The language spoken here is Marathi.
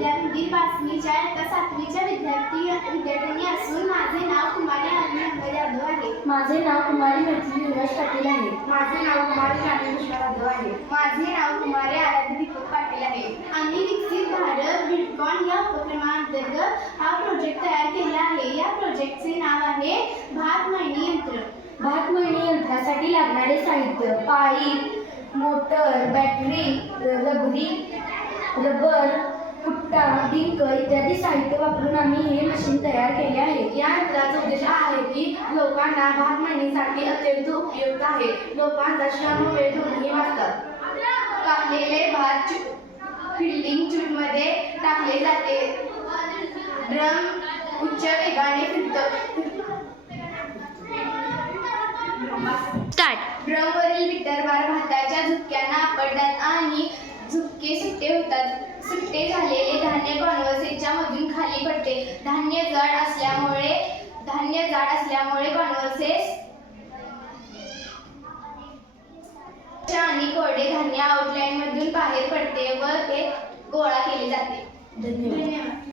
विद्यापीठ 5वीच्या इयत्ता 7वीच्या विद्यार्थिनी असून माझे नाव कुमारी आरवी अहमद यादव आहे. माझे नाव कुमारी मैथिली युवराज पाटील आहे. माझे नाव कुमारी जानवी कृष्णा जाधव आहे. माझे नाव कुमारी आराध्य दीपक पाटील आहे. आम्ही विकसित भारत बिटकॉइन या उपक्रमांतर्गत हा प्रोजेक्ट तयार केला आहे. या प्रोजेक्टचे नाव आहे भात मळणी यंत्र. भात मळणी यंत्रासाठी लागणारे साहित्य पाईप, मोटर, बॅटरी, रबर, कुट्टा, डिंक इत्यादी साहित्य वापरून आम्ही हे मशीन तयार केले आहे. या यंत्राचा उद्देश आहे की लोकांना भात मळणीसाठी अत्यंत उपयुक्त आहे. लोकांचा श्रम व वेळ दोन्ही वाचतात. कापलेले भात फिल्डिंग चूटमध्ये टाकले जाते. ड्रम उच्च वेगाने फिरतो. ड्रमवरील बिटरबार भाताच्या झुपक्यांना आपटतात आणि झुपके सुट्टे होतात. सुट्टे झालेले धान्य कॉन्व्हर्सेसच्या मधून खाली पडते. धान्य जाड असल्यामुळे कॉन्व्हर्सेस आणि कोरडे धान्य आउटलाईन मधून बाहेर पडते व ते गोळा केले जाते. धन्यवाद.